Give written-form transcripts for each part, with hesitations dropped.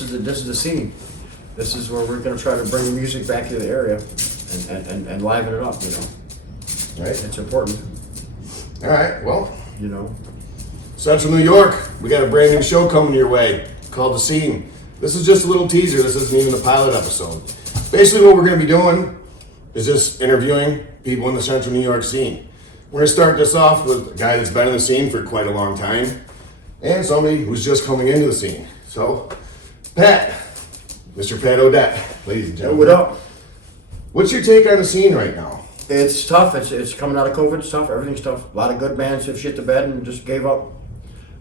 this is the scene. This is where we're going to try to bring music back to the area and liven it up. You know, Right. it's important. All right. Well, You know, Central New York, we got a brand new show coming your way called The Scene. This is just a little teaser. This isn't even a pilot episode. Basically, what we're going to be doing is just interviewing people in the Central New York scene. We're going to start this off with a guy that's been in the scene for quite a long time and somebody who's just coming into the scene. So, Pat, Mr. Pat Odett, ladies and gentlemen. what up? What's your take on the scene right now? It's tough. It's coming out of COVID. It's tough. Everything's tough. A lot of good bands have shit the bed and just gave up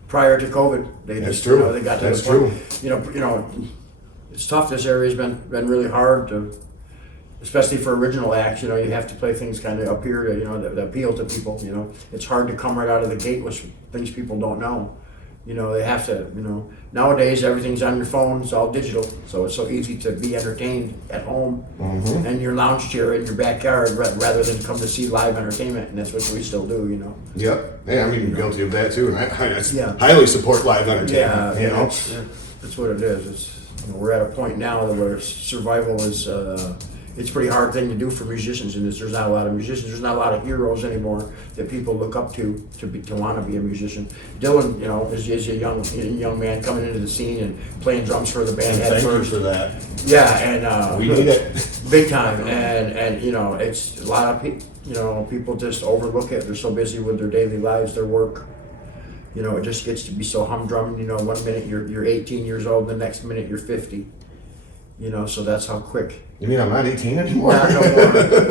prior to COVID. That's just, true. You know, they got to That's the point. true. You know, it's tough. This area's been really hard to, especially for original acts. You know, you have to play things kind of up here to, you know, that appeal to people. You know, it's hard to come right out of the gate with things people don't know. You know, they have to, you know, nowadays everything's on your phone, it's all digital, so it's so easy to be entertained at home and your lounge chair in your backyard rather than come to see live entertainment, and that's what we still do, you know. Yep. Yeah, I mean, I'm guilty of that too. And I Yeah. highly support live entertainment. Yeah, you know? that's what it is. It's, you know, we're at a point now where survival is, it's a pretty hard thing to do for musicians, and there's not a lot of musicians, there's not a lot of heroes anymore that people look up to want to be a musician. Dylan, you know, is a young man coming into the scene and playing drums for the band at Thank you first. for that. Yeah, and We need it. big time, and you know, it's a lot of people. You know, people just overlook it. They're so busy with their daily lives, their work. You know, it just gets to be so humdrum. You know, one minute you're 18 years old, the next minute you're 50. You know, so that's how quick. You mean I'm not 18 anymore? Not no more.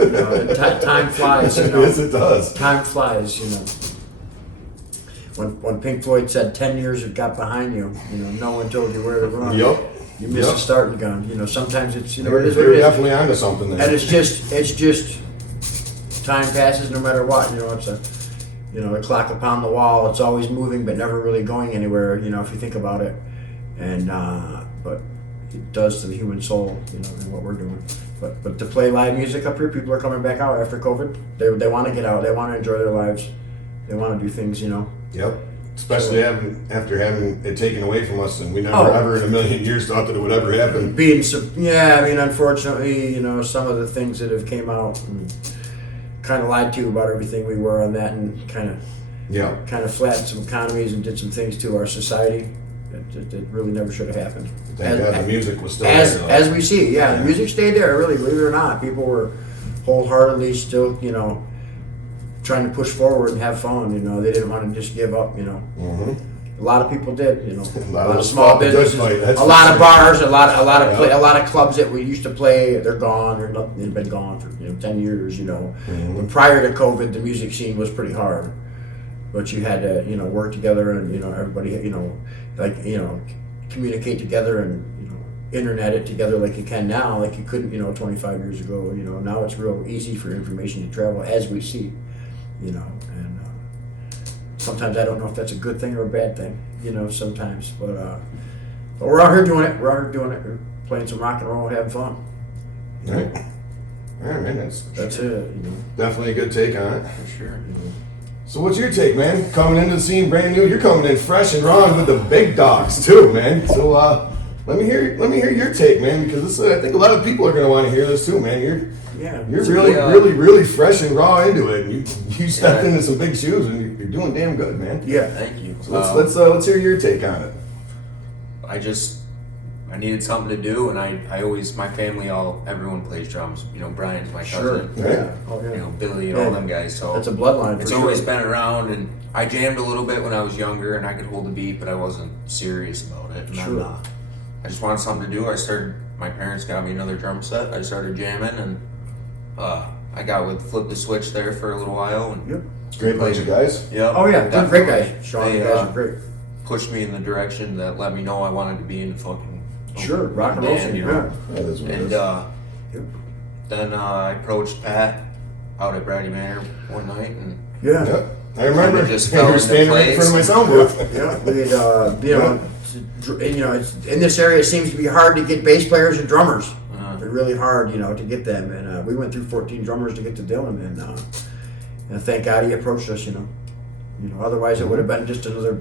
You know, and time flies. You know, Yes, it does. time flies. You know, when Pink Floyd said 10 years have got behind you, you know, no one told you where to run. Yep. You miss Yep. the starting gun. You know, sometimes it's, you know, You're, it is what you're it is. definitely onto something there. And it's just time passes no matter what. You know, it's a, you know, a clock upon the wall. It's always moving but never really going anywhere. You know, if you think about it, and but it does to the human soul. You know, and what we're doing. But to play live music up here, people are coming back out after COVID. They want to get out. They want to enjoy their lives. They want to do things. You know. Yep. Especially after having it taken away from us, and we never ever in a million years thought that it would ever happen. Yeah, I mean, unfortunately, you know, some of the things that have came out and kind of lied to you about everything we were on that, and kind of flattened some economies and did some things to our society that really never should have happened. Thank God the music was still as there. as we see, yeah, the music stayed there. Really, believe it or not, people were wholeheartedly still, you know, trying to push forward and have fun. You know, they didn't want to just give up. You know. Mm-hmm. A lot of people did, you know. A lot of small businesses, a lot of bars, a lot of clubs that we used to play. They're gone. They've been gone for 10 years. You know, But prior to COVID, the music scene was pretty hard. But you had to work together, and everybody communicate together, and internet it together like you can now, like you couldn't 25 years ago. Now it's real easy for information to travel, as we see. And sometimes I don't know if that's a good thing or a bad thing, sometimes, but we're out here doing it. We're playing some rock and roll, having fun. Right. All right, man. That's it. Definitely a good take on it. For sure. So what's your take, man? Coming into the scene brand new, you're coming in fresh and raw with the big dogs too, man. So let me hear your take, man, because I think a lot of people are going to want to hear this too, man. You're really fresh and raw into it. And you stepped into some big shoes, and you're doing damn good, man. Yeah, thank you. So let's hear your take on it. I needed something to do, and I always, my family, everyone plays drums. Brian's my cousin. Sure. Yeah. Oh, yeah. Billy and all them guys. So that's a bloodline. It's always been around, and I jammed a little bit when I was younger, and I could hold a beat, but I wasn't serious about it. And sure. I just wanted something to do. My parents got me another drum set. I started jamming, and I got with Flip the Switch there for a little while. And yep. Great bunch of guys. Yep. Oh yeah, they're great guys. Sean, you guys are great. Pushed me in the direction that let me know I wanted to be in the fucking rock and roll scene. Yeah. That is what it is. Then I approached Pat out at Brady Manor one night, and Yep. I remember just you were standing right in front of my sound booth. Yeah, in this area, it seems to be hard to get bass players and drummers. They're really hard, to get them. And we went through 14 drummers to get to Dylan, and thank God he approached us. Otherwise it would have been just another,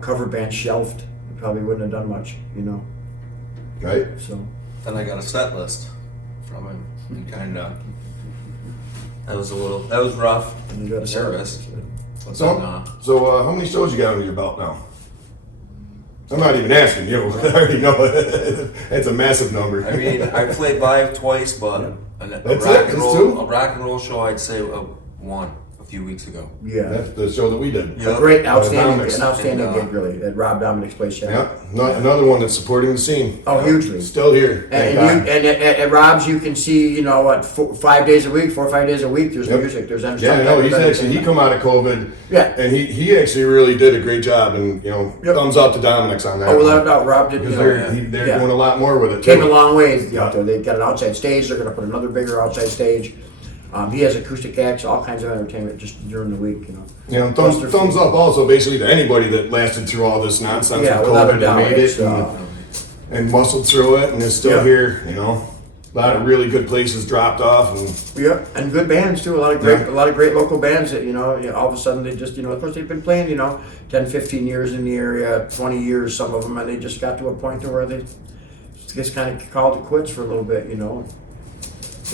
cover band shelved probably wouldn't have done much, you know. Right? So Then I got a set list from him. And kind of that was rough. and you got a Service. But So, then, how many shows you got under your belt now? I'm not even asking you. I already know it's a massive number. I mean, I played live twice, but a That's rock it? and That's roll, two? a rock and roll show, I'd say one a few weeks ago. yeah. That's the show that we did. Yeah. A great, Dominic's. an outstanding And, gig, really, at Rob Dominic's place. Yeah, another one that's supporting the scene. Oh, hugely. Still here. Thank And, God. at Rob's, you can see, you know, what, 5 days a week, 4 or 5 days a week, there's Yep. music, there's Yeah, entertainment. no, he's there's actually, he entertainment. come out of COVID. Yeah. And he actually really did a great job, and, you know, Yep. thumbs up to Dominic's on that. Oh, one. without a doubt, Rob did, you Because know, they're yeah. doing a lot more with it. Came too. a long way Yeah. out there. They've got an outside stage. They're going to put another bigger outside stage. He has acoustic acts, all kinds of entertainment just during the week. You know. You know, Plus they're thumbs free. up also basically to anybody that lasted through all this nonsense Yeah, with without a COVID doubt. and made It's, it and muscled through it and is still Yeah. here. You know, a lot of really good places dropped off, and Yeah, and good bands too. A lot of great local bands that all of a sudden they just of course they've been playing 10, 15 years in the area, 20 years some of them, and they just got to a point to where they just kind of called it quits for a little bit.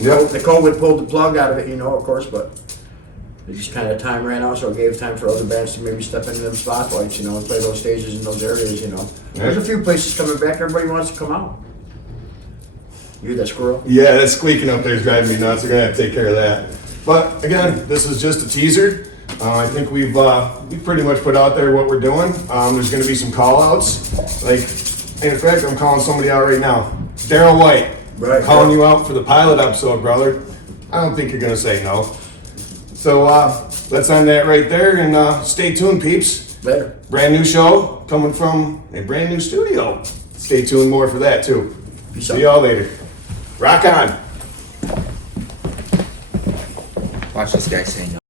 yeah, The COVID pulled the plug out of it, of course, but it just kind of time ran out, so it gave time for other bands to maybe step into them spotlights, and play those stages in those areas, There's a few places coming back. Everybody wants to come out. You hear that squirrel? yeah. That squeaking up there is driving me nuts. We're gonna have to take care of that. But again, this is just a teaser. I think we've pretty much put out there what we're doing. There's gonna be some call outs. Like, in fact, I'm calling somebody out right now. Daryl White. Right, I'm calling yeah. you out for the pilot episode, brother. I don't think you're gonna say no. So let's end that right there, and stay tuned, peeps. Later. Brand new show coming from a brand new studio. Stay tuned more for that too. Peace See out. y'all later. Rock on. Watch this guy say no.